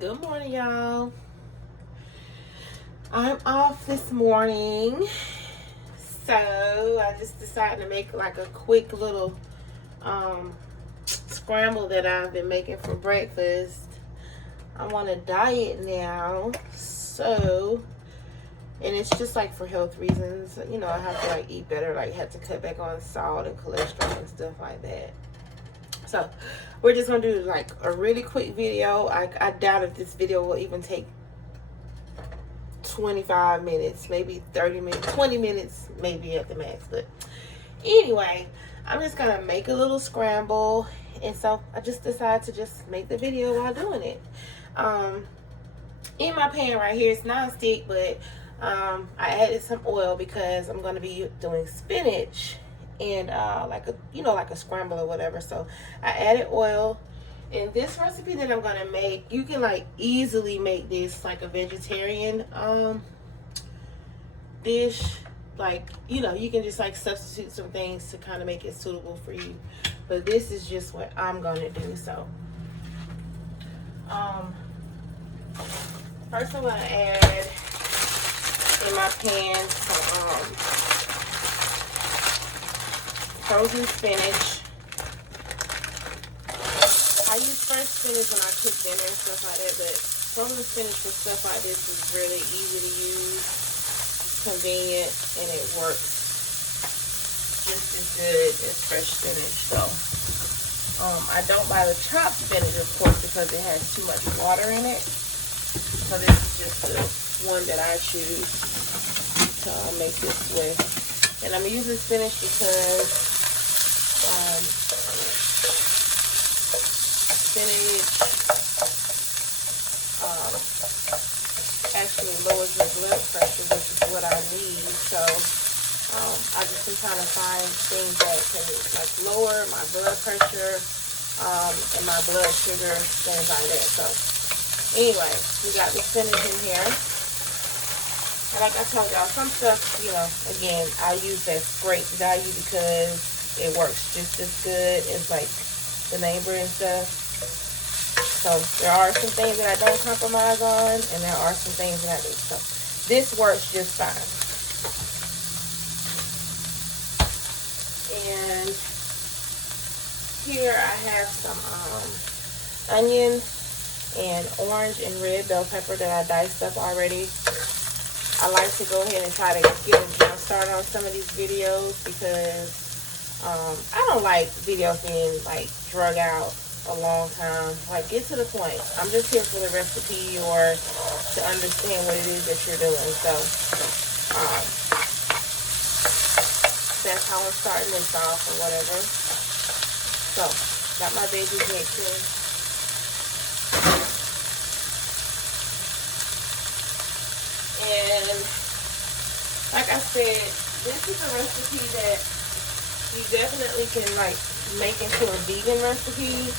Good morning, y'all. I'm off this morning, so I just decided to make like a quick little scramble that I've been making for breakfast. I'm on a diet now, so, and it's just like for health reasons. You know, I have to like eat better, like had to cut back on salt and cholesterol and stuff like that. So we're just gonna do like a really quick video. I doubt if this video will even take 25 minutes, maybe 30 minutes, 20 minutes, maybe at the max. But anyway, I'm just gonna make a little scramble, and so I just decided to just make the video while doing it. In my pan right here, it's non-stick, but I added some oil because I'm gonna be doing spinach and like a scramble or whatever. So I added oil. In this recipe that I'm gonna make, you can like easily make this like a vegetarian dish. Like, you know, you can just like substitute some things to kind of make it suitable for you. But this is just what I'm gonna do. So first I'm gonna add in my pan some frozen spinach. I use fresh spinach when I cook dinner and stuff like that, but frozen spinach for stuff like this is really easy to use, convenient, and it works just as good as fresh spinach. So I don't buy the chopped spinach, of course, because it has too much water in it. So this is just the one that I choose to make this with. And I'm using spinach because spinach actually lowers your blood pressure, which is what I need. So I just been trying to find things that can like lower my blood pressure and my blood sugar, things like that. So anyway, we got the spinach in here. And like I told y'all, some stuff, you know, again, I use that great value because it works just as good as like the neighbor and stuff. So there are some things that I don't compromise on, and there are some things that I do. So this works just fine. And here I have some onion and orange and red bell pepper that I diced up already. I like to go ahead and try to get a jump start on some of these videos because I don't like videos being like drug out a long time. Like, get to the point. I'm just here for the recipe or to understand what it is that you're doing. So that's how I'm starting this off or whatever. So got my veggies mixed in. And like I said, this is a recipe that you definitely can like make into a vegan recipe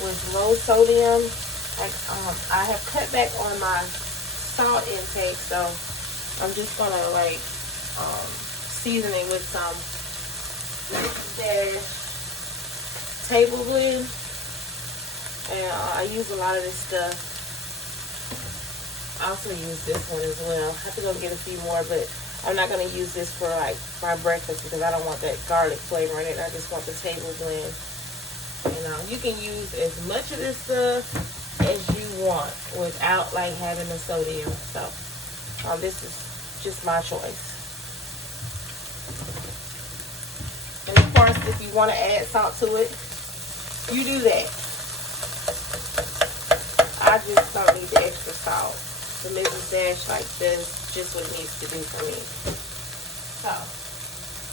with low sodium. Like I have cut back on my salt intake, so I'm just gonna like season it with some table blend, and I use a lot of this stuff. I also use this one as well. I have to go get a few more, but I'm not going to use this for like my breakfast because I don't want that garlic flavor in it. I just want the table blend. And you can use as much of this stuff as you want without like having the sodium. So this is just my choice. And of course, if you want to add salt to it, you do that. I just don't need the extra salt. The Mrs. Dash like does just what it needs to do for me. So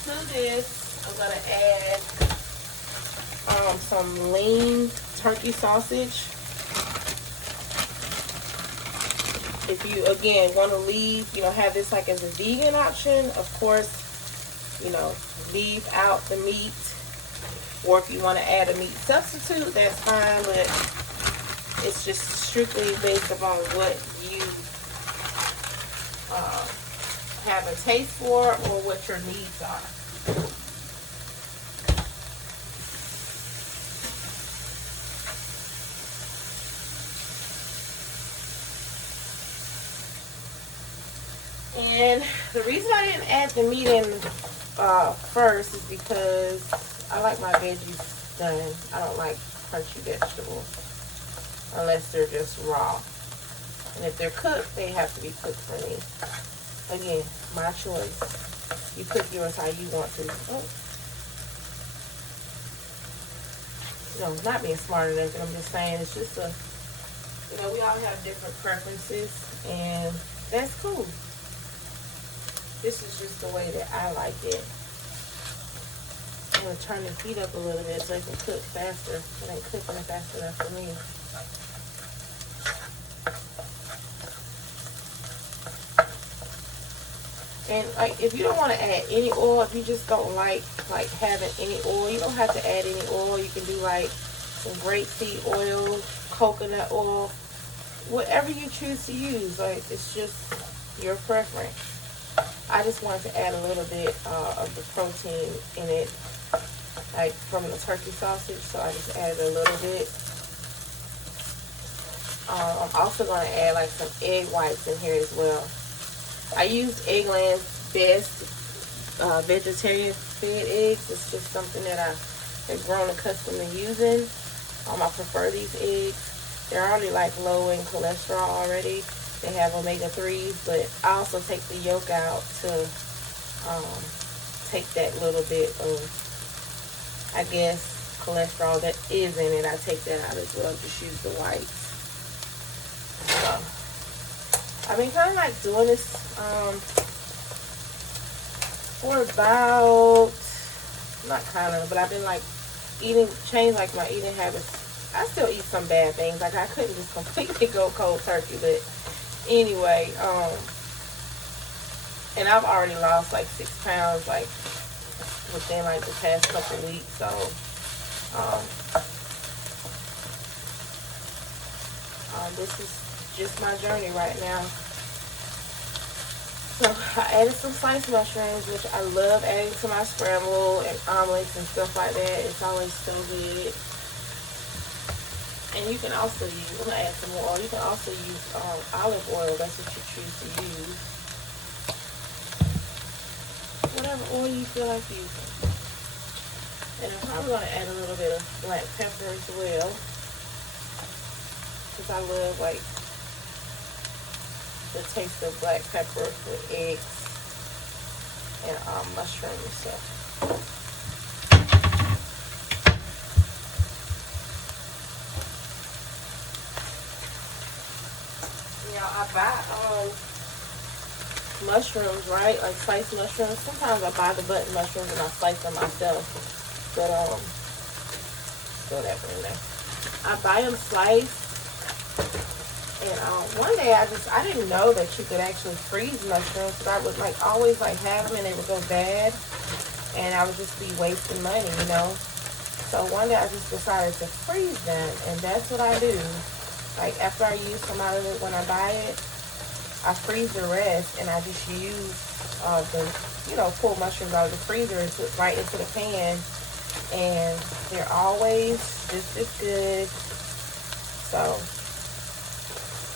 to this, I'm gonna add some lean turkey sausage. If you again want to leave, you know, have this like as a vegan option, of course, you know, leave out the meat. Or if you want to add a meat substitute, that's fine, but it's just strictly based upon what you have a taste for or what your needs are. And the reason I didn't add the meat in first is because I like my veggies done. I don't like crunchy vegetables unless they're just raw. And if they're cooked, they have to be cooked for me. Again, my choice. You cook yours how you want to. Oh. No, not being smart or anything. I'm just saying it's just a, we all have different preferences, and that's cool. This is just the way that I like it. I'm going to turn the heat up a little bit so it can cook faster. It ain't cooking fast enough for me. And like, if you don't want to add any oil, if you just don't like having any oil, you don't have to add any oil. You can do like some grapeseed oil, coconut oil, whatever you choose to use. Like, it's just your preference. I just wanted to add a little bit of the protein in it, like from the turkey sausage, so I just added a little bit. I'm also going to add like some egg whites in here as well. I used Eggland's Best vegetarian fed eggs. It's just something that I have grown accustomed to using. I prefer these eggs. They're already like low in cholesterol already. They have omega-3s, but I also take the yolk out to take that little bit of, I guess, cholesterol that is in it. I take that out as well. Just use the whites. So, I've been kind of like doing this for about, not kind of, but I've been like change like my eating habits. I still eat some bad things. Like, I couldn't just completely go cold turkey, but anyway, and I've already lost like 6 pounds like within like the past couple weeks. So this is just my journey right now. So I added some sliced mushrooms, which I love adding to my scramble and omelets and stuff like that. It's always so good. And you can also use, I'm going to add some more oil. You can also use olive oil. That's what you choose to use. Whatever oil you feel like using. And I'm probably going to add a little bit of black pepper as well, because I love like the taste of black pepper with eggs and mushrooms. So I buy mushrooms, right? Like sliced mushrooms. Sometimes I buy the button mushrooms and I slice them myself. But throw that in there. I buy them sliced. And one day I didn't know that you could actually freeze mushrooms, because I would like always like have them and they would go bad, and I would just be wasting money, So one day I just decided to freeze them, and that's what I do. Like, after I use some out of it when I buy it, I freeze the rest, and I just use pull mushrooms out of the freezer and put right into the pan, and they're always just as good. So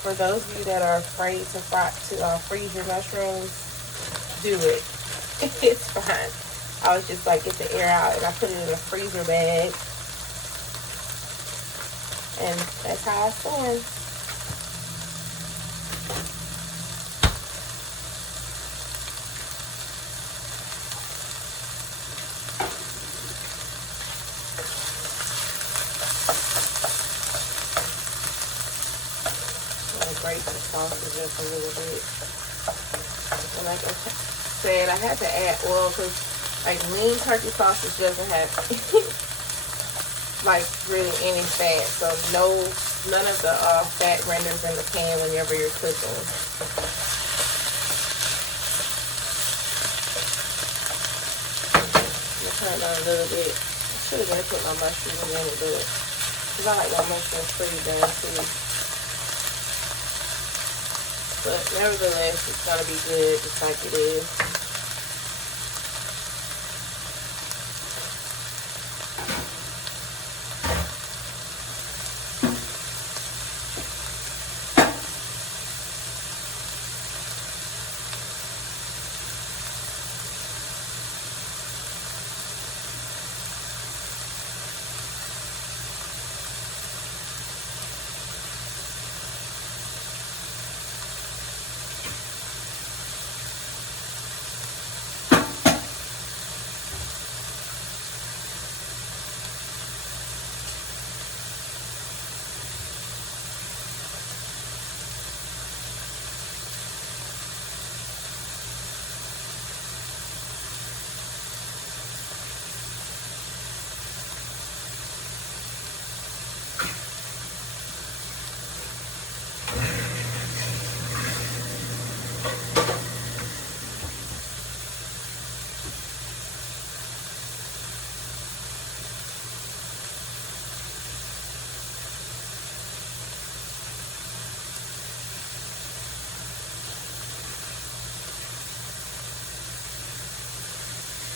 for those of you that are afraid to freeze your mushrooms, do it. It's fine. I was just like, get the air out, and I put it in a freezer bag, and that's how I store them. Grate the sausage up a little bit. And like I said, I had to add oil because like lean turkey sausage doesn't have like really any fat. So none of the fat renders in the pan whenever you're cooking. I'm gonna turn it down a little bit. I should have been put my mushrooms in it, but because I like my mushrooms pretty done too. But nevertheless, it's going to be good just like it is.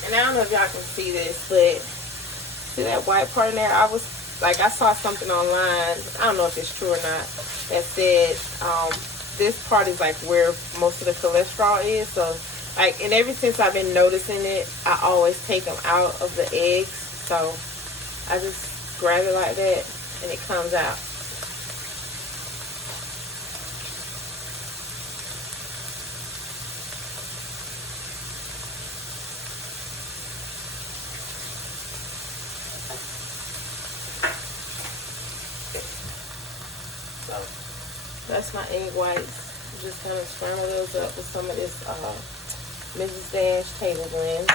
And I don't know if y'all can see this, but see that white part in there? I saw something online, I don't know if it's true or not, that said this part is like where most of the cholesterol is. So like, and ever since I've been noticing it, I always take them out of the eggs. So I just grab it like that and it comes out. That's my egg whites. Just kind of scramble those up with some of this Mrs. Dash table blend.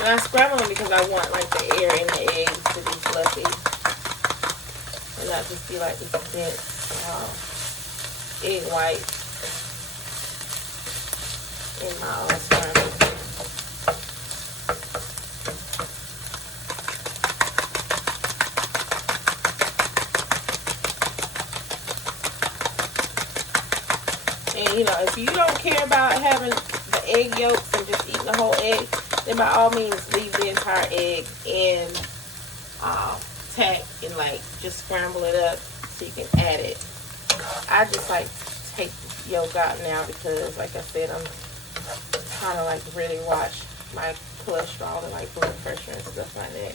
And I scramble them because I want like the air in the eggs to be fluffy and not just be like this dense egg white in my scramble. And you know, if you don't care about having the egg yolks and just eating the whole egg, then by all means leave the entire egg in tack and like just scramble it up so you can add it. I just like to take the yolk out now because, like I said, I'm trying to like really watch my cholesterol and like blood pressure and stuff like that.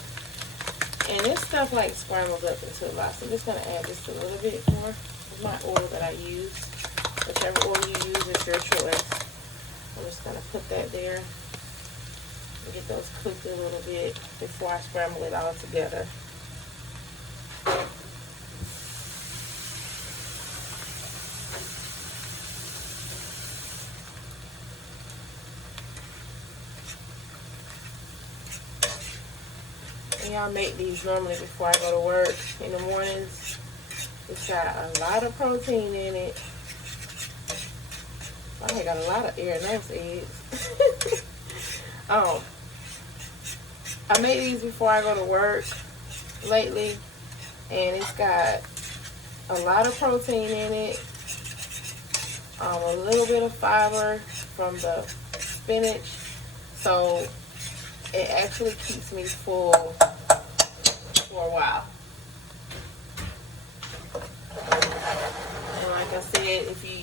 And this stuff like scrambles up into a lot. So I'm just gonna add just a little bit more of my oil that I use. Whichever oil you use is your choice. I'm just going to put that there and get those cooked a little bit before I scramble it all together. And y'all make these normally before I go to work in the mornings. It's got a lot of protein in it. I got a lot of air in those eggs. I made these before I go to work lately, and it's got a lot of protein in it, a little bit of fiber from the spinach, so it actually keeps me full for a while. Like I said, if you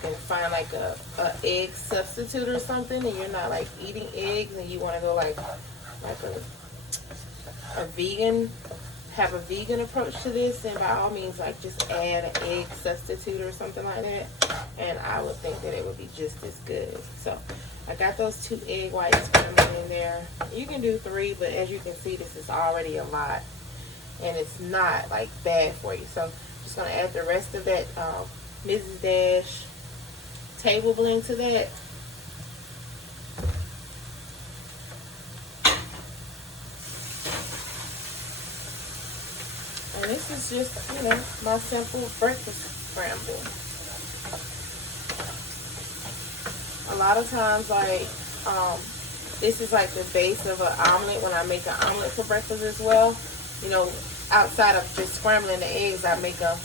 can find like a egg substitute or something, and you're not like eating eggs, and you want to go like a vegan, have a vegan approach to this, then by all means like just add an egg substitute or something like that, and I would think that it would be just as good. So I got those 2 egg whites scrambled in there. You can do 3, but as you can see, this is already a lot, and it's not like bad for you. So just gonna add the rest of that Mrs. Dash table blend to that. And this is just, my simple breakfast scramble. A lot of times, like, this is like the base of an omelet when I make an omelet for breakfast as well. Outside of just scrambling the eggs, I make an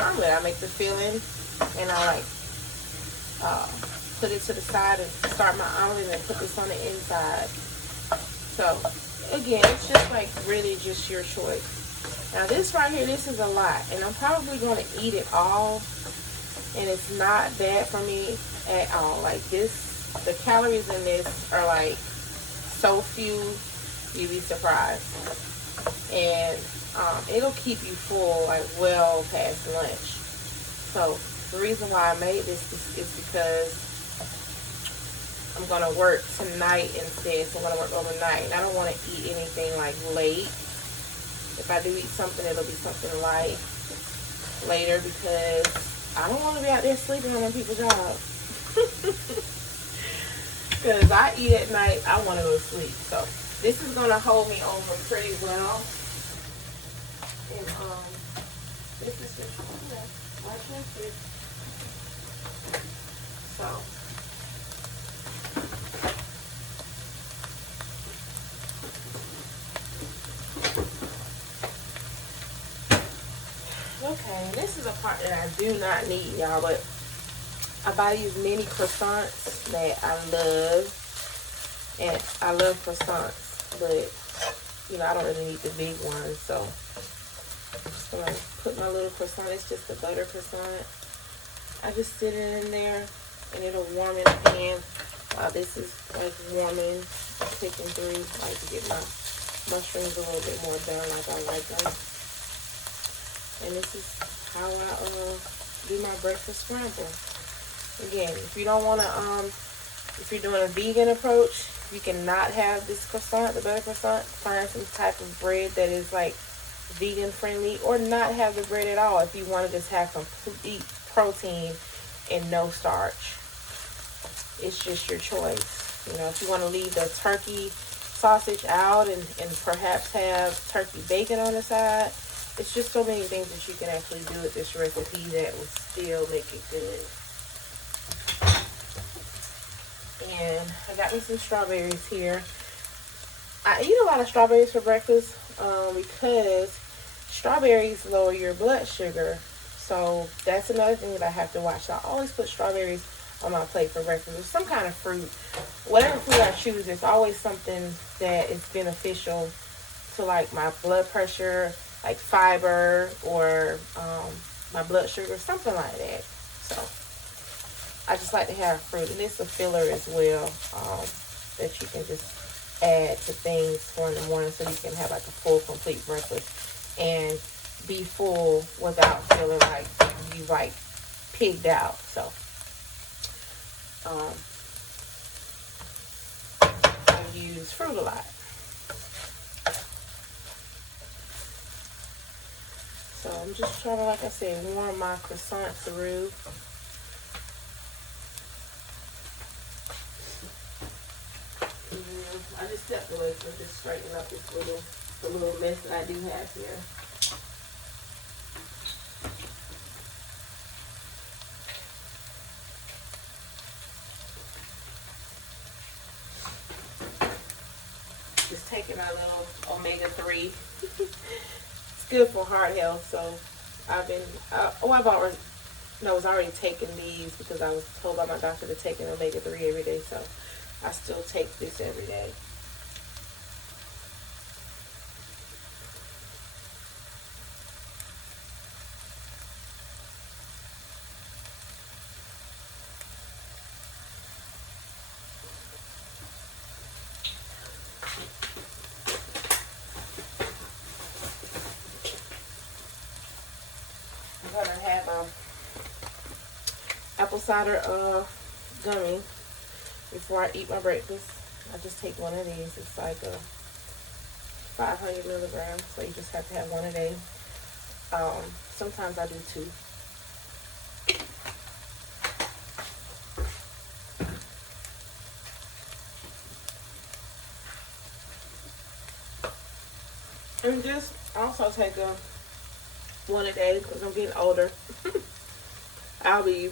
omelet. I make the filling, and I like put it to the side and start my omelet and put this on the inside. So again, it's just like really just your choice. Now this right here, this is a lot, and I'm probably going to eat it all, and it's not bad for me at all. Like this, the calories in this are like so few, you'd be surprised. And it'll keep you full like well past lunch. So the reason why I made this is because I'm going to work tonight instead. So I'm going to work overnight, and I don't want to eat anything like late. If I do eat something, it'll be something light later, because I don't want to be out there sleeping on them people's jobs. Because I eat at night, I want to go to sleep. So this is going to hold me over pretty well. And this is just so okay, this is a part that I do not need, y'all, but I buy these mini croissants that I love. And I love croissants, but you know, I don't really need the big ones. So I'm just gonna put my little croissant. It's just a butter croissant. I just sit it in there and it'll warm in the pan while this is like warming, cooking through. I like to get my mushrooms a little bit more done like I like them. And this is how I do my breakfast scramble. Again, if you don't want to, if you're doing a vegan approach, you cannot have this croissant, the butter croissant. Find some type of bread that is like vegan friendly, or not have the bread at all if you want to just have complete protein and no starch. It's just your choice. You know, if you want to leave the turkey sausage out and perhaps have turkey bacon on the side, it's just so many things that you can actually do with this recipe that will still make it good. And I got me some strawberries here. I eat a lot of strawberries for breakfast because strawberries lower your blood sugar. So that's another thing that I have to watch. So I always put strawberries on my plate for breakfast. Or some kind of fruit. Whatever fruit I choose, there's always something that is beneficial to like my blood pressure, like fiber, or my blood sugar, something like that. So I just like to have fruit, and it's a filler as well that you can just add to things for in the morning, so you can have like a full, complete breakfast and be full without feeling like you like pigged out. So I use fruit a lot. So I'm just trying to, like I said, warm my croissant through. I just stepped away from just straightening up this little mess that I do have here. Just taking my little omega-3. It's good for heart health, so I've been, I was already taking these because I was told by my doctor to take an omega-3 every day, so I still take this every day. I'm gonna have apple cider gummy before I eat my breakfast. I just take one of these. It's like a 500 milligrams, so you just have to have one a day. Sometimes I do two. And just also take one a day because I'm getting older. I'll be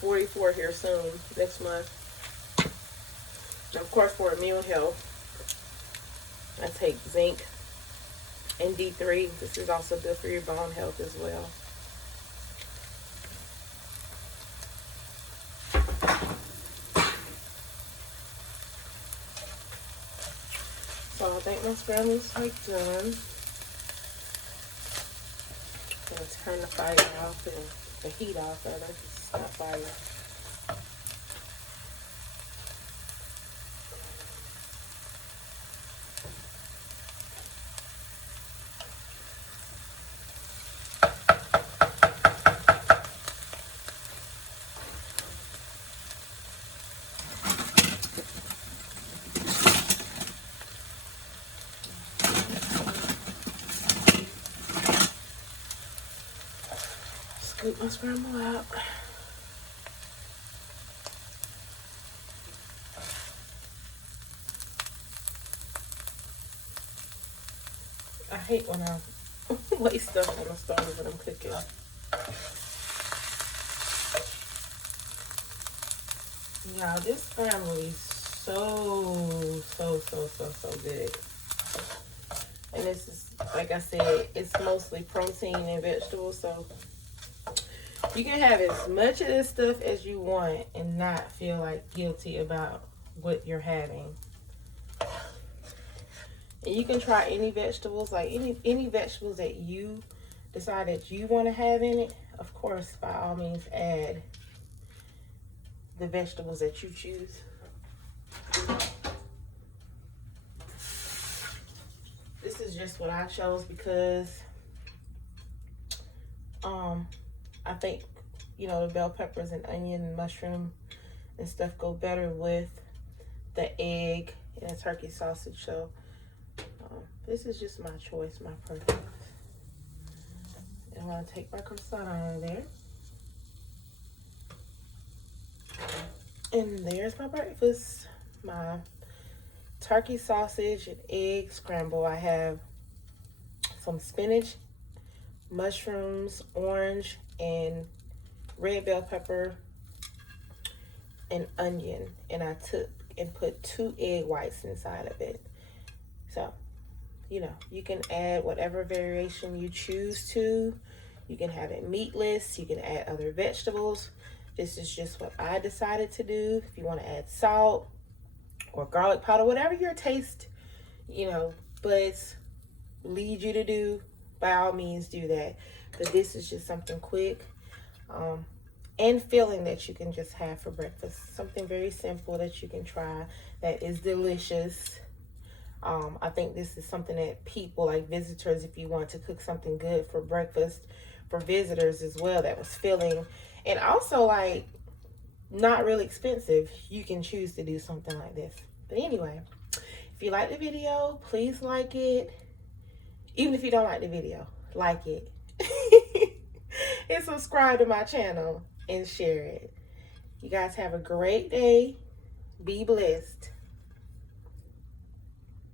44 here soon, next month. And of course, for immune health, I take zinc and D3. This is also good for your bone health as well. So I think my scrambles are done. I'm going to turn the fire off and the heat off, rather. It's not fire. Scoop my scramble out. I hate when I waste stuff on the stove when I'm cooking. Yeah, this scramble is so good. And this is, like I said, it's mostly protein and vegetables, so You can have as much of this stuff as you want and not feel like guilty about what you're having. And you can try any vegetables, like any vegetables that you decide that you want to have in it. Of course, by all means, add the vegetables that you choose. This is just what I chose because I think, you know, the bell peppers and onion and mushroom and stuff go better with the egg and the turkey sausage. So this is just my choice, my preference. And I'm going to take my croissant out of there. And there's my breakfast. My turkey sausage and egg scramble. I have some spinach, mushrooms, orange, and red bell pepper, and onion. And I took and put 2 egg whites inside of it. So, you know, you can add whatever variation you choose to. You can have it meatless. You can add other vegetables. This is just what I decided to do. If you want to add salt or garlic powder, whatever your taste, you know, but lead you to do, by all means do that. But this is just something quick and filling that you can just have for breakfast. Something very simple that you can try that is delicious. I think this is something that people, like visitors, if you want to cook something good for breakfast for visitors as well, that was filling and also like not really expensive, you can choose to do something like this. But anyway, if you like the video, please like it. Even if you don't like the video, like it. And subscribe to my channel and share it. You guys have a great day. Be blessed.